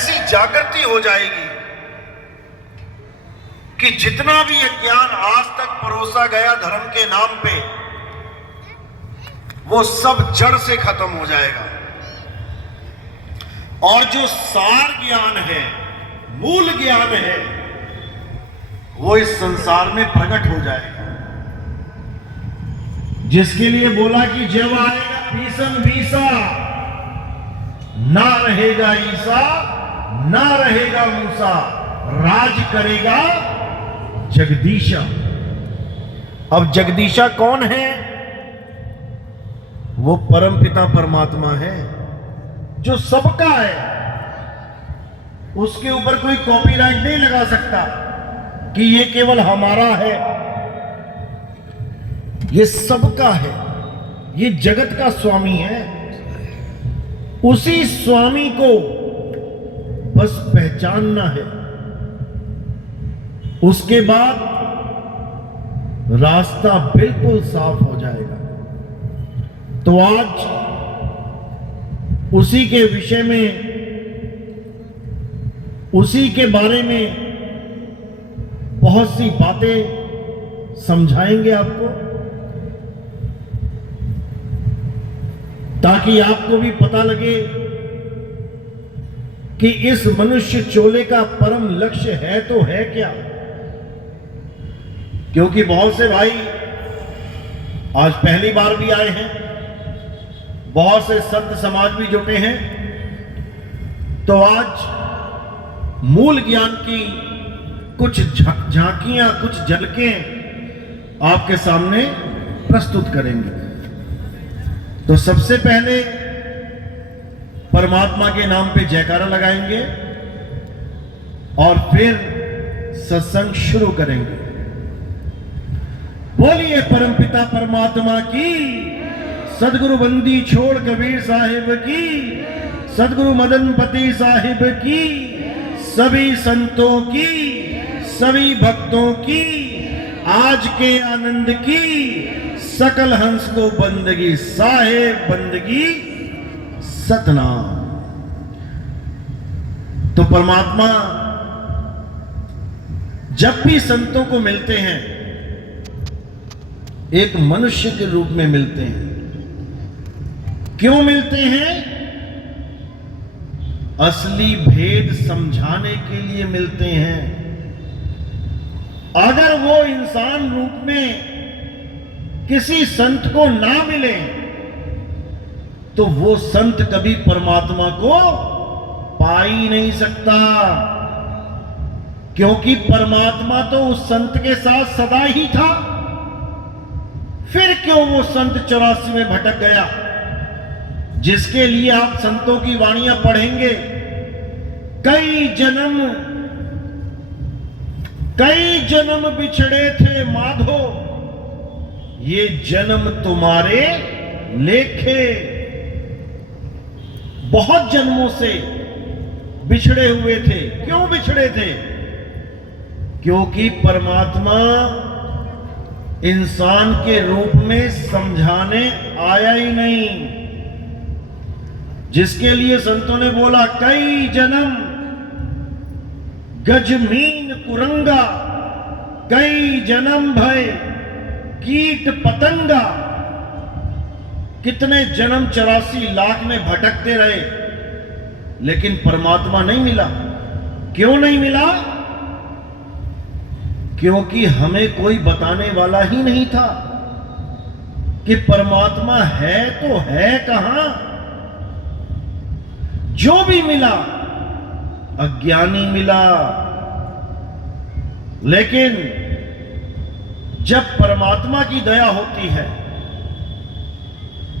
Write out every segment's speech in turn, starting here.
ऐसी जागृति हो जाएगी कि जितना भी ज्ञान आज तक परोसा गया धर्म के नाम पे, वो सब जड़ से खत्म हो जाएगा और जो सार ज्ञान है, मूल ज्ञान है, वो इस संसार में प्रकट हो जाएगा। जिसके लिए बोला कि जब आएगा भीषण भीषा, ना रहेगा ईसा, ना रहेगा मूसा, राज करेगा जगदीशा। अब जगदीशा कौन है? वो परमपिता परमात्मा है जो सबका है। उसके ऊपर कोई कॉपीराइट नहीं लगा सकता कि ये केवल हमारा है। ये सबका है, ये जगत का स्वामी है। उसी स्वामी को बस पहचानना है, उसके बाद रास्ता बिल्कुल साफ हो जाएगा। तो आज उसी के विषय में, उसी के बारे में बहुत सी बातें समझाएंगे आपको, ताकि आपको भी पता लगे कि इस मनुष्य चोले का परम लक्ष्य है तो है क्या। क्योंकि बहुत से भाई आज पहली बार भी आए हैं, बहुत से संत समाज भी जुटे हैं, तो आज मूल ज्ञान की कुछ झांकियां, कुछ झलकें आपके सामने प्रस्तुत करेंगे। तो सबसे पहले परमात्मा के नाम पे जयकारा लगाएंगे और फिर सत्संग शुरू करेंगे। बोलिए परमपिता परमात्मा की, सदगुरु बंदी छोड़ कबीर साहिब की, सदगुरु मदनपति साहिब की, सभी संतों की, सभी भक्तों की, आज के आनंद की, सकल हंस को बंदगी, साहेब बंदगी सतनाम। तो परमात्मा जब भी संतों को मिलते हैं, एक मनुष्य के रूप में मिलते हैं। क्यों मिलते हैं? असली भेद समझाने के लिए मिलते हैं। अगर वो इंसान रूप में किसी संत को ना मिले तो वो संत कभी परमात्मा को पा ही नहीं सकता, क्योंकि परमात्मा तो उस संत के साथ सदा ही था। फिर क्यों वो संत 84 में भटक गया? जिसके लिए आप संतों की वाणियां पढ़ेंगे, कई जन्म बिछड़े थे माधो, ये जन्म तुम्हारे लेखे। बहुत जन्मों से बिछड़े हुए थे। क्यों बिछड़े थे? क्योंकि परमात्मा इंसान के रूप में समझाने आया ही नहीं। जिसके लिए संतों ने बोला कई जन्म गजमीन कुरंगा, कई जन्म भय कीट पतंगा। कितने जन्म 84 लाख में भटकते रहे, लेकिन परमात्मा नहीं मिला। क्यों नहीं मिला? क्योंकि हमें कोई बताने वाला ही नहीं था कि परमात्मा है तो है कहां। जो भी मिला अज्ञानी मिला। लेकिन जब परमात्मा की दया होती है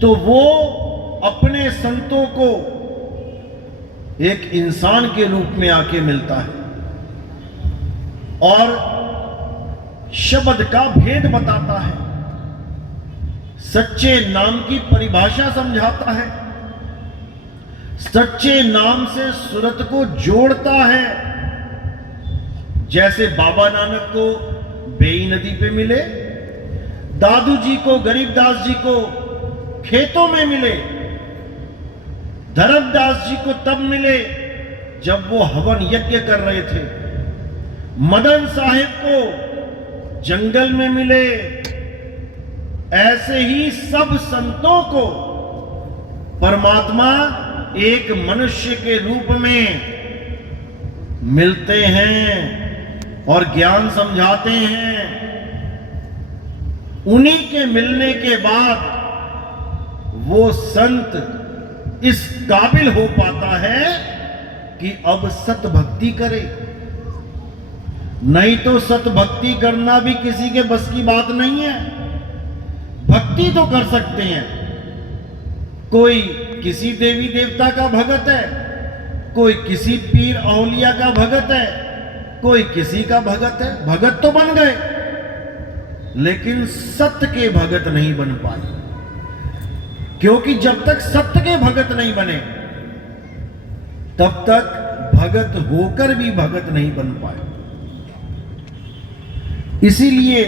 तो वो अपने संतों को एक इंसान के रूप में आके मिलता है और शब्द का भेद बताता है, सच्चे नाम की परिभाषा समझाता है, सच्चे नाम से सूरत को जोड़ता है। जैसे बाबा नानक को बेई नदी पे मिले, दादू जी को, गरीबदास जी को खेतों में मिले, धर्मदास जी को तब मिले जब वो हवन यज्ञ कर रहे थे, मदन साहिब को जंगल में मिले, ऐसे ही सब संतों को परमात्मा एक मनुष्य के रूप में मिलते हैं और ज्ञान समझाते हैं। उन्हीं के मिलने के बाद वो संत इस काबिल हो पाता है कि अब सत भक्ति करे। नहीं तो सत भक्ति करना भी किसी के बस की बात नहीं है। भक्ति तो कर सकते हैं, कोई किसी देवी देवता का भगत है, कोई किसी पीर औलिया का भगत है, कोई किसी का भगत है, भगत तो बन गए, लेकिन सत्य के भगत नहीं बन पाए। क्योंकि जब तक सत्य के भगत नहीं बने, तब तक भगत होकर भी भगत नहीं बन पाए। इसीलिए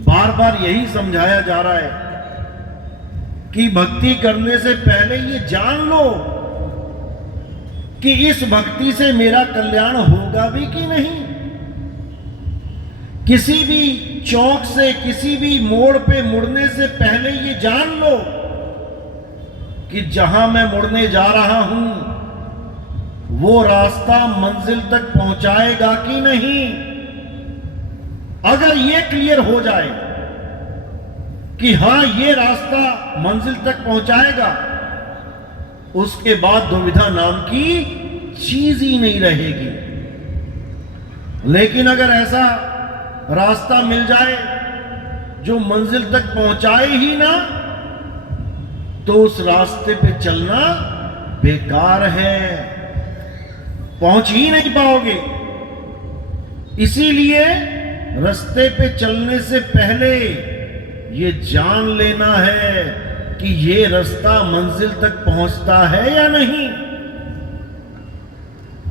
बार बार यही समझाया जा रहा है कि भक्ति करने से पहले ये जान लो कि इस भक्ति से मेरा कल्याण होगा भी कि नहीं। किसी भी चौक से, किसी भी मोड़ पे मुड़ने से पहले ये जान लो कि जहां मैं मुड़ने जा रहा हूं वो रास्ता मंजिल तक पहुंचाएगा कि नहीं। अगर ये क्लियर हो जाए कि हां ये रास्ता मंजिल तक पहुंचाएगा, उसके बाद दुविधा नाम की चीज ही नहीं रहेगी। लेकिन अगर ऐसा रास्ता मिल जाए जो मंजिल तक पहुंचाए ही ना, तो उस रास्ते पे चलना बेकार है, पहुंच ही नहीं पाओगे। इसीलिए रास्ते पे चलने से पहले ये जान लेना है कि ये रास्ता मंजिल तक पहुंचता है या नहीं।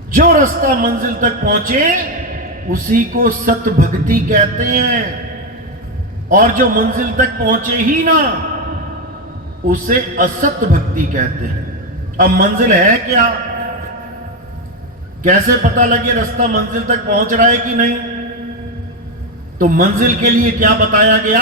जो रास्ता मंजिल तक पहुंचे उसी को सत भक्ति कहते हैं, और जो मंजिल तक पहुंचे ही ना उसे असत भक्ति कहते हैं। अब मंजिल है क्या, कैसे पता लगे रास्ता मंजिल तक पहुंच रहा है कि नहीं? तो मंजिल के लिए क्या बताया गया?